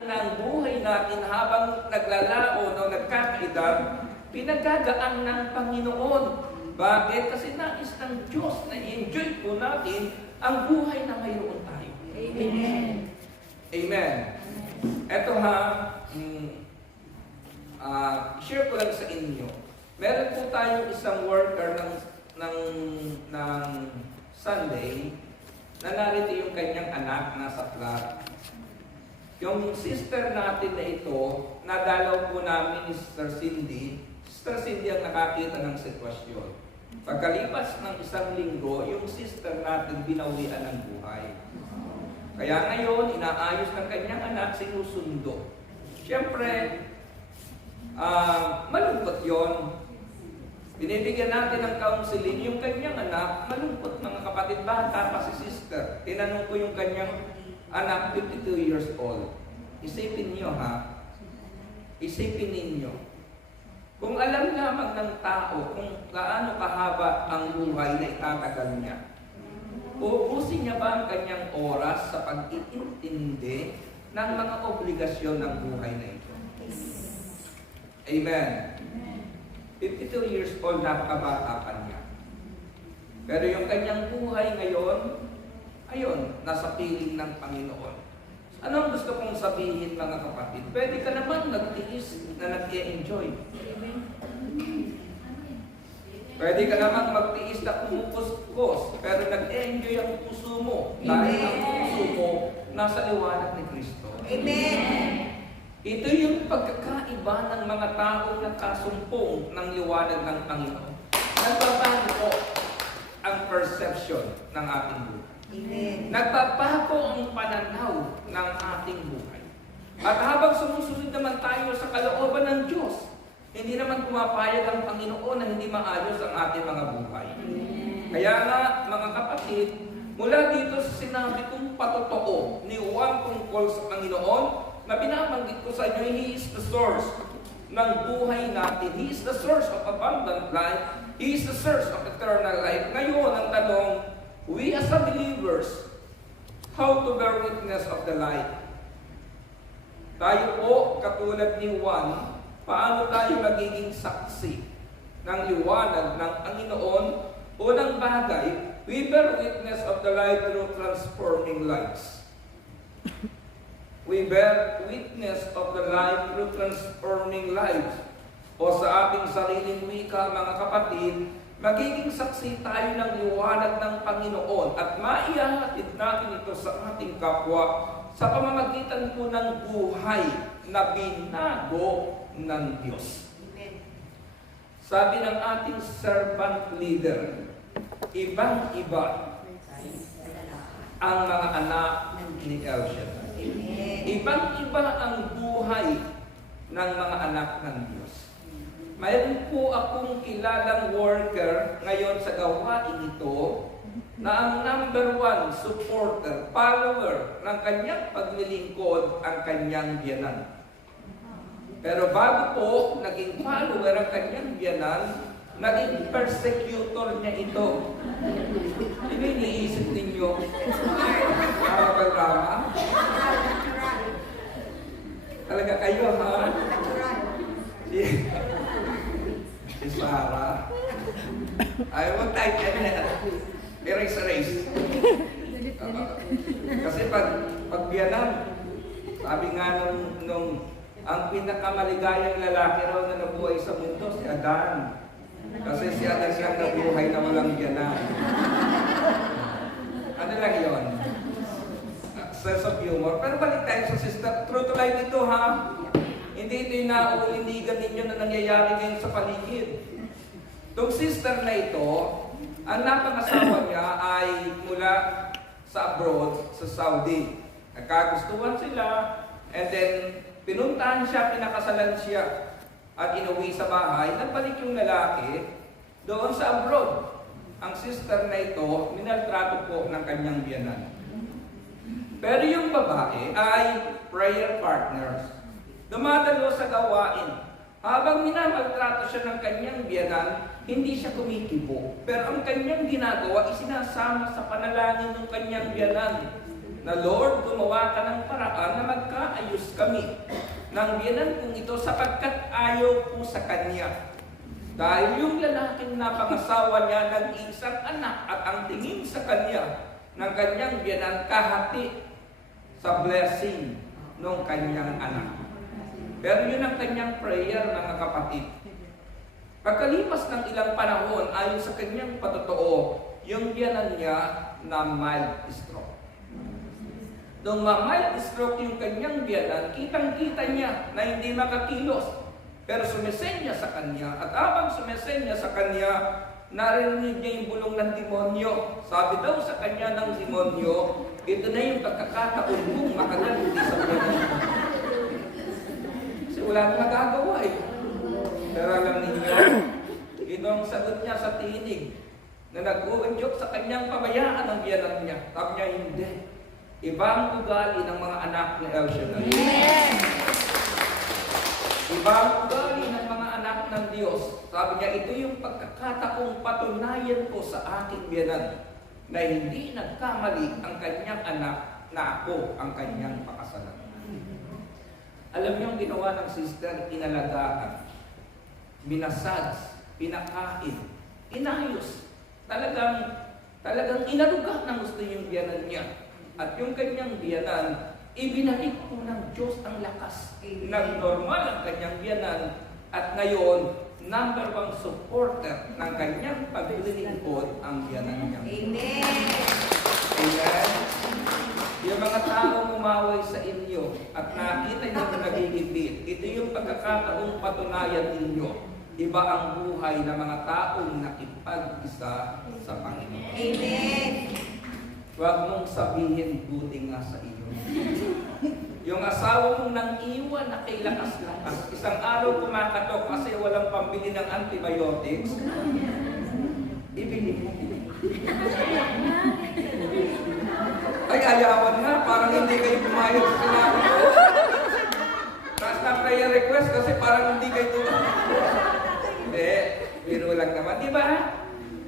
ng buhay natin habang naglalaon o nagkakaedad, pinagagaan ng Panginoon. Bakit? Kasi nais ng Diyos na i-enjoy po natin ang buhay na mayroon tayo. Amen. Amen. Ito share ko lang sa inyo. Meron po tayong isang worker ng Sunday na narito yung kanyang anak nasa flat. Yung sister natin na ito, nadalaw po namin ni Sister Cindy. Sister Cindy ang nakakita ng sitwasyon. Pagkalipas ng isang linggo, yung sister natin binawian ng buhay. Kaya ngayon, inaayos ng kanyang anak, sinusundo. Siyempre, malungkot yon. Binibigyan natin ng counseling yung kanyang anak, malungkot mga kapatid, bata pa si sister. Tinanong ko yung kanyang anak, 52 years old. Isipin niyo isipin ninyo. Kung alam lamang ng tao kung gaano kahaba ang buhay na itatagal niya, uubusin niya ba ang kanyang oras sa pag-iintindi ng mga obligasyon ng buhay na ito? Amen. 52 years old, napakabata pa niya. Pero yung kanyang buhay ngayon, ayun, nasa piling ng Panginoon. Anong gusto kong sabihin mga kapatid? Pwede ka naman nagtiis na nag-e-enjoy. Pwede ka naman magtiis na kumukuskos, pero nag-e-enjoy ang puso mo. Dahil ang puso mo nasa liwanag ni Kristo. Amen. Ito yung pagkakaiba ng mga taong nakasumpong ng liwanag ng Panginoon. Nagbabago po ang perception ng ating buhay. Amen. Nagbabago ang pananaw ng ating buhay. At habang sumusunod naman tayo sa kalooban ng Diyos, hindi naman pumapayag ang Panginoon na hindi maayos ang ating mga buhay. Kaya nga, mga kapatid, mula dito sa sinabi kong patotoo ni Juan tungkol sa Panginoon, na binabanggit ko sa inyo, He is the source ng buhay natin. He is the source of abundant life. He is the source of eternal life. Ngayon, ang tanong, we as a believers, how to bear witness of the light? Tayo po, katulad ni Juan, paano tayo magiging saksi ng liwanag ng Panginoon? Unang bagay, we bear witness of the light through transforming lives. We bear witness of the light through transforming lives. O sa ating sariling wika, mga kapatid, magiging saksi tayo ng liwanag ng Panginoon at maihahatid natin ito sa ating kapwa sa pamamagitan po ng buhay na binago ng Diyos. Sabi ng ating servant leader, ibang-iba ang mga anak ni El Shaddai. Ibang-iba ang buhay ng mga anak ng Diyos. Mayroon po akong kilalang worker ngayon sa gawain ito na ang number one supporter, follower ng kanyang paglilingkod ang kanyang biyanan. Pero bago po naging follower ang kanyang biyanan, naging persecutor niya ito. Ano yung iniisip ninyo? Drama? Talaga kayo, ha? Si Sarah. Ayaw mo type erase. Kasi pag biyanan, sabi nga nung ang pinakamaligayang lalaki raw na nabuhay sa mundo, si Adan. Kasi si Adan siyang nabuhay na walang biyanan. Ano lang yun? Sense of humor. Pero balik tayo sa sister. True to life ito, ha? Hindi ito yung nauulindigan ninyo na nangyayari ngayon sa paligid. Itong sister na ito, ang napangasawa niya ay mula sa abroad, sa Saudi. Nagkagustuhan sila, and then pinuntahan siya, pinakasalan siya, at inuwi sa bahay. Nagbalik yung lalaki doon sa abroad. Ang sister na ito, minaltrato po ng kanyang biyanan. Pero yung babae ay prayer partners. Dumadalo sa gawain. Habang minamaltrato siya ng kanyang biyanan, hindi siya kumikibo. Pero ang kanyang ginagawa, isinasama sa panalangin ng kanyang biyanan. na Lord, gumawa ka ng paraan na magkaayos kami ng biyanan kong ito sapagkat ayaw ko sa kanya. Dahil yung lalaking napangasawa niya nag-iisang anak at ang tingin sa kanya ng kanyang biyanan kahati sa blessing ng kanyang anak. Pero yun ang kanyang prayer, mga kapatid. Pagkalipas ng ilang panahon, ayon sa kanyang patotoo, yung biyanan niya na mild stroke. Nung ma-mild stroke yung kanyang biyanan, kitang-kita niya na hindi makakilos. Pero sumisenya sa kanya, at habang sumisenya sa kanya, narinig niya yung bulong ng demonyo. Sabi daw sa kanya ng demonyo, ito na yung pagkakataon mong makaganti sa biyanan. Kasi wala na magagawa eh. Pero alam ninyo, ito ang sagot niya sa tinig na nag-uudyok sa kanyang pabayaan ng biyanan niya. Sabi niya, hindi. Ibang ugali ng mga anak ni El Shaddai. Ibang ugali ng mga anak ng Diyos. Sabi niya, ito yung pagkakataong patunayan ko sa aking biyanan na hindi nagkamali ang kanyang anak na ako ang kanyang pakasalan. Alam niyo ang ginawa ng sister, inalagaan, minasage, pinakain, inayos. Talagang inaruga ng gusto yung biyanan niya. At yung kanyang biyanan, ibinalik po ng Diyos ang lakas. Nag-normal ang kanyang biyanan. At ngayon, number 1 supporter ng kanyang paglilingkod ang biyanan niya. Amen. Amen. Yung mga taong umaway sa inyo at nakita niyo na nagigipit, ito yung pagkakataong patunayan ninyo. Iba ang buhay ng mga taong nakipag-isa sa Panginoon. Amen. Huwag mong sabihin, buti nga sa iyo. Yung asawa mong nang iwan na kay lakas-lakas, isang araw kumakatok kasi walang pambili ng antibiotics, ibili mo. Ay, ayawan nga, parang hindi kayo pumayag sa sinabi ko. Taas na prayer request kasi parang hindi kayo tulad. Biro lang naman, di ba?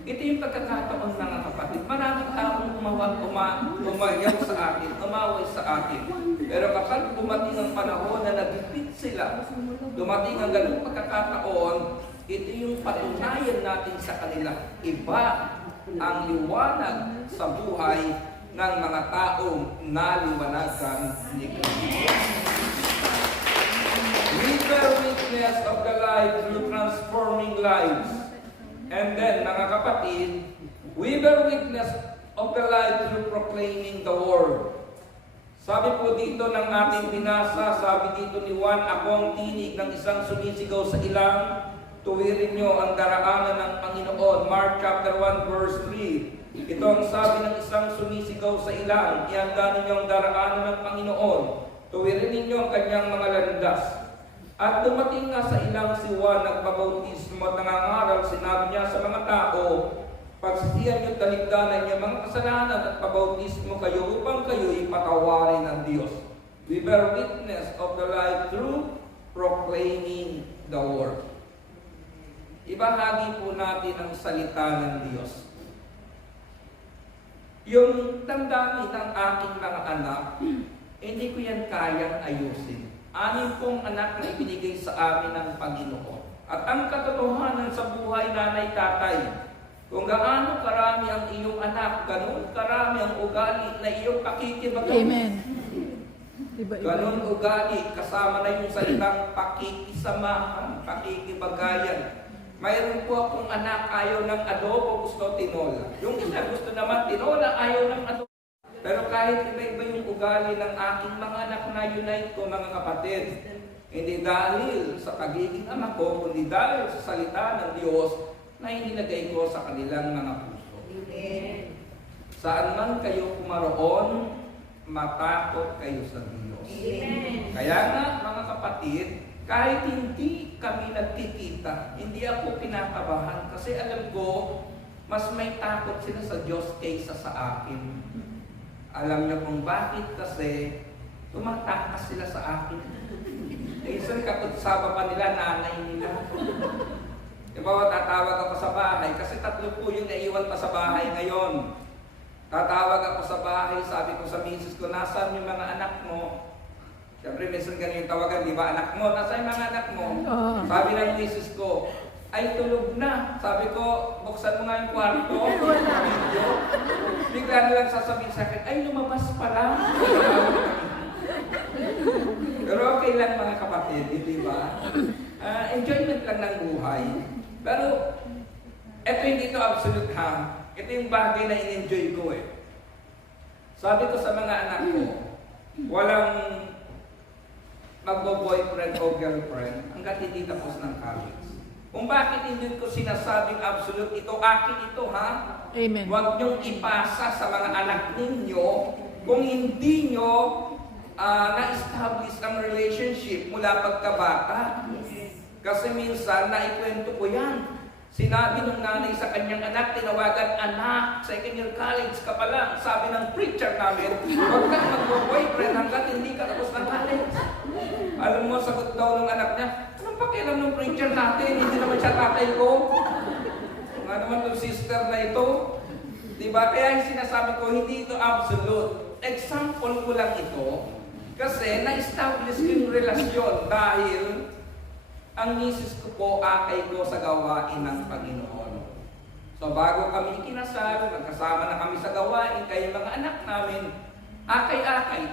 Ito yung pagkakataon mga kapatid. Maraming taong umayaw sa akin, umaway sa akin. Pero kapag dumating ang panahon na nagipit sila, dumating ang ganung pagkakataon, ito yung patunayan natin sa kanila. Iba ang liwanag sa buhay ng mga taong naliwanagan ni Kristo. We bear witness of the light through transforming lives. And then, mga kapatid, we bear witness of the light through proclaiming the word. Sabi po dito ng ating binasa, sabi dito ni Juan, ako ang tinig ng isang sumisigaw sa ilang, tuwirin nyo ang daraanan ng Panginoon. Mark chapter 1 verse 3. Ito ang sabi ng isang sumisigaw sa ilang, ihanda ninyo ang daraanan ng Panginoon. Tuwirin ninyo ang kanyang mga landas. At dumating nga sa ilang si Juan, nagpabautismo at nangangaral, sinabi niya sa mga tao, pagsisihan niyo talikdanan niyo mga kasalanan at pabautismo kayo upang kayo'y patawarin ng Diyos. We bear witness of the light through proclaiming the word. Ibahagi po natin ang salita ng Diyos. Yung damdamin ng aking mga anak, hindi ko yan kayang ayusin. 6 pong anak na ibinigay sa amin ng Panginoon. At ang katotohanan sa buhay nanay-tatay, kung gaano karami ang iyong anak, ganun karami ang ugali na iyong pakikibagayan. Amen. Ganun ugali, kasama na yung salitang pakikisamahan, pakikibagayan. Mayroon po akong anak, ayaw ng adobo, gusto tinola. Yung isa gusto naman tinola, ayaw ng adobo. Pero kahit iba-iba yung ugali ng aking mga anak na unite ko, mga kapatid, hindi dahil sa pagiging ama ko, kundi dahil sa salita ng Diyos na inilagay ko sa kanilang mga puso. Amen. Saan man kayo kumaroon, matakot kayo sa Diyos. Amen. Kaya nga, mga kapatid, kahit hindi kami nagkikita, hindi ako pinakabahan kasi alam ko, mas may takot sila sa Diyos kaysa sa akin. Alam niyo kung bakit kasi tumatakas sila sa akin. Isang kakutsaba pa nila, nanay nila. Diba, tatawag ako sa bahay kasi 3 po yung naiwan pa sa bahay ngayon. Tatawag ako sa bahay, sabi ko sa misis ko, nasaan yung mga anak mo? Siyempre, minsan ganyan yung tawagan, di ba? Anak mo, nasaan yung mga anak mo? Sabi ng misis ko, ay tulog na. Sabi ko, buksan mo nga yung kwarto. Video. Bigla na lang sasabihin sa akin, ay lumabas pala. Pero okay lang mga kapatid, di ba? Enjoyment lang ng buhay. Pero, eto hindi ito absolute ha. Ito yung bagay na in-enjoy ko eh. Sabi ko sa mga anak ko, walang magbo-boyfriend o girlfriend hanggat hindi tapos ng college. Kung bakit hindi ko sinasabing absolute, ito akin ito ha. Amen. Huwag niyong ipasa sa mga anak ninyo kung hindi nyo na-establish ang relationship mula pagkabata. Kasi minsan, naikwento ko yan. Sinabi ng nanay sa kanyang anak, tinawagan, anak, second year college ka pa lang. Sabi ng preacher namin, huwag kang mag-boyfriend hanggat hindi ka tapos ng college. Alam mo, sagot daw ng anak niya, anong pakialam ng preacher natin? Hindi naman siya tatay ko. Nga naman yung sister na ito. Diba? Kaya yung sinasabi ko, hindi ito absolute. Example ko lang ito, kasi na-establish ko yung relasyon dahil ang misis ko po akay ko sa gawain ng Panginoon. So bago kami ikinasal, magkasama na kami sa gawain, kaya mga anak namin, akay-akay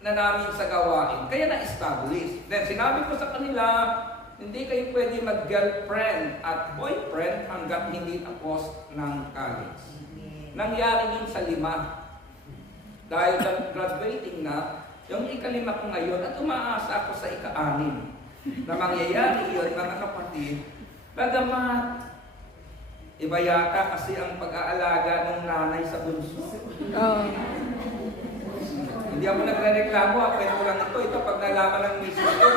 na namin sa gawain. Kaya na-establish. Then sinabi ko sa kanila, hindi kayo pwede mag-girlfriend at boyfriend hanggang hindi tapos ng college. Nangyari yun sa 5. Dahil graduating na, yung ika-5 ko ngayon at umaasa ako sa ika-6 na mangyayari yun, mga kapatid, bagamat iba yata kasi ang pag-aalaga ng nanay sa bunso. Hindi ako nagre-reklamo, kwento lang ito pag nalaman ng misis ko.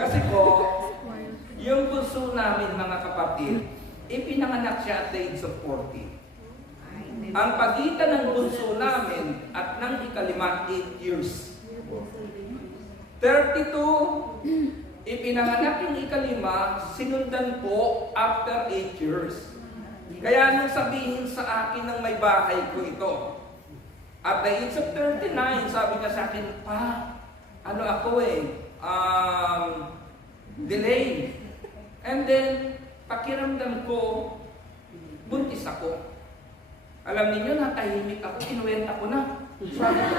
Kasi po, yung bunso namin, mga kapatid, ipinanganak siya at the age of 40. Ang pagitan ng bunso namin at ng ika-5, 8 years. 32, ipinanganak yung ika-5, sinundan po after 8 years. Kaya nung sabihin sa akin ng may bahay ko ito, at the age of 39, sabi niya sa akin, pa, ano ako delay. And then, pakiramdam ko, buntis ako. Alam niyo, natahimik ako, kinuwenta ko na. Sabi ko,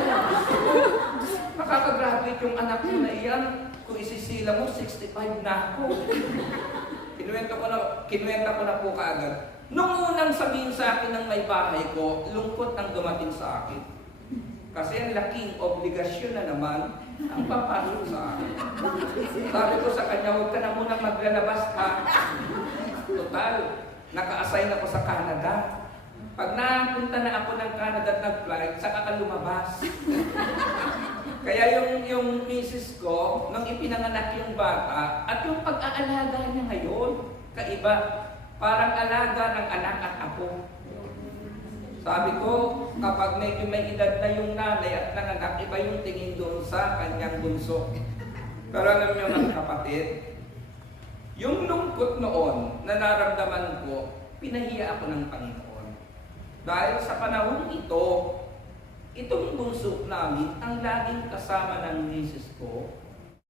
makakagraduate yung anak ko na iyan. Kung isisila mo, 65 na ako. Kinuwenta ko na po kaagad. Nung unang sabihin sa akin ng may bahay ko, lungkot ang dumating sa akin. Kasi ang laking obligasyon na naman ang papasok sa akin. Sabi ko sa kanya, huwag ka na munang maglalabas ha. Total, naka-assign ako sa Canada. Pag napunta na ako ng Canada at nag-flight, saka ka lumabas. Kaya yung misis ko, nung ipinanganak yung bata, at yung pag-aalaga niya ngayon, kaiba. Parang alaga ng anak at apo. Sabi ko, kapag medyo may edad na yung nanay at nanganak, iba yung tingin doon sa kanyang bunso. Pero alam niyo mga kapatid, yung lungkot noon na naramdaman ko, pinahiya ako ng Panginoon. Dahil sa panahon ito, itong bunso namin ang laging kasama ng misis ko